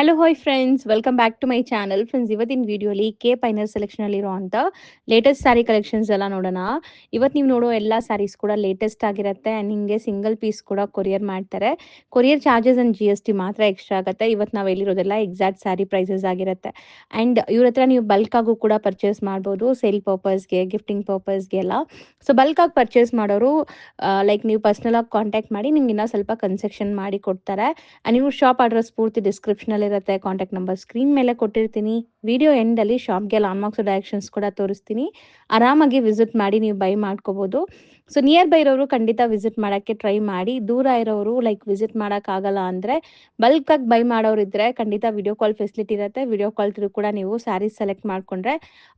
Hello hi friends, welcome back to my channel. Friends, ಇವತ್ತಿನ ವಿಡಿಯೋಲಿ K ಪೈನರ್ ಸೆಲೆಕ್ಷನಲ್ಲಿ ಇರುವಂಥ latest sari collections ಎಲ್ಲ ನೋಡೋಣ. ಇವತ್ತು ನೀವು ನೋಡೋ ಎಲ್ಲ ಸ್ಯಾರೀಸ್ ಕೂಡ ಲೇಟೆಸ್ಟ್ ಆಗಿರುತ್ತೆ ಆ್ಯಂಡ್ ನಿಮಗೆ ಸಿಂಗಲ್ ಪೀಸ್ ಕೂಡ ಕೊರಿಯರ್ ಮಾಡ್ತಾರೆ. ಕೊರಿಯರ್ ಚಾರ್ಜಸ್ ಆ್ಯಂಡ್ GST ಮಾತ್ರ ಎಕ್ಸ್ಟ್ರಾ ಆಗುತ್ತೆ. ಇವತ್ತು ನಾವು ಎಲ್ಲಿರೋದೆಲ್ಲ ಎಕ್ಸಾಕ್ಟ್ ಸ್ಯಾರಿ ಪ್ರೈಸಸ್ ಆಗಿರುತ್ತೆ. ಆ್ಯಂಡ್ ಇವ್ರ ಹತ್ರ ನೀವು ಬಲ್ಕಾಗೂ ಕೂಡ ಪರ್ಚೇಸ್ ಮಾಡ್ಬೋದು, ಸೇಲ್ ಪರ್ಪಸ್ಗೆ, ಗಿಫ್ಟಿಂಗ್ ಪರ್ಪಸ್ಗೆ ಎಲ್ಲ. ಸೊ ಬಲ್ಕಾಗಿ ಪರ್ಚೇಸ್ ಮಾಡೋರು ಲೈಕ್ ನೀವು ಪರ್ಸ್ನಲಾಗಿ ಕಾಂಟ್ಯಾಕ್ಟ್ ಮಾಡಿ ನಿಮ್ಗೆ ಇನ್ನೂ ಸ್ವಲ್ಪ ಕನ್ಸೆಷನ್ ಮಾಡಿ ಕೊಡ್ತಾರೆ. ನೀವು ಶಾಪ್ ಅಡ್ರೆಸ್ ಪೂರ್ತಿ ಡಿಸ್ಕ್ರಿಪ್ಷನಲ್ಲಿ ಇರುತ್ತೆ, ಕಾಂಟ್ಯಾಕ್ಟ್ ನಂಬರ್ ಸ್ಕ್ರೀನ್ ಮೇಲೆ ಕೊಟ್ಟಿರ್ತೀನಿ. ವಿಡಿಯೋ ಎಂಡಲ್ಲಿ ಶಾಪ್ಗೆ ಲಾಂಗ್ ಮಾರ್ಕ್ಸ್ ಡೈರೆಕ್ಷನ್ಸ್ ಕೂಡ ತೋರಿಸ್ತೀನಿ. ಆರಾಮಾಗಿ ವಿಸಿಟ್ ಮಾಡಿ ನೀವು ಬೈ ಮಾಡ್ಕೋಬೋದು. ಸೊ ನಿಯರ್ ಬೈ ಇರೋರು ಖಂಡಿತ ವಿಸಿಟ್ ಮಾಡೋಕ್ಕೆ ಟ್ರೈ ಮಾಡಿ. ದೂರ ಇರೋರು ಲೈಕ್ ವಿಸಿಟ್ ಮಾಡೋಕ್ಕಾಗಲ್ಲ ಅಂದರೆ ಬಲ್ಕಾಗಿ ಬೈ ಮಾಡೋರು ಇದ್ದರೆ ಖಂಡಿತ ವಿಡಿಯೋ ಕಾಲ್ ಫೆಸಿಲಿಟಿ ಇರುತ್ತೆ. ವಿಡಿಯೋ ಕಾಲ್ ಥ್ರೂ ಕೂಡ ನೀವು ಸ್ಯಾರೀಸ್ ಸೆಲೆಕ್ಟ್ ಮಾಡಿಕೊಂಡ್ರೆ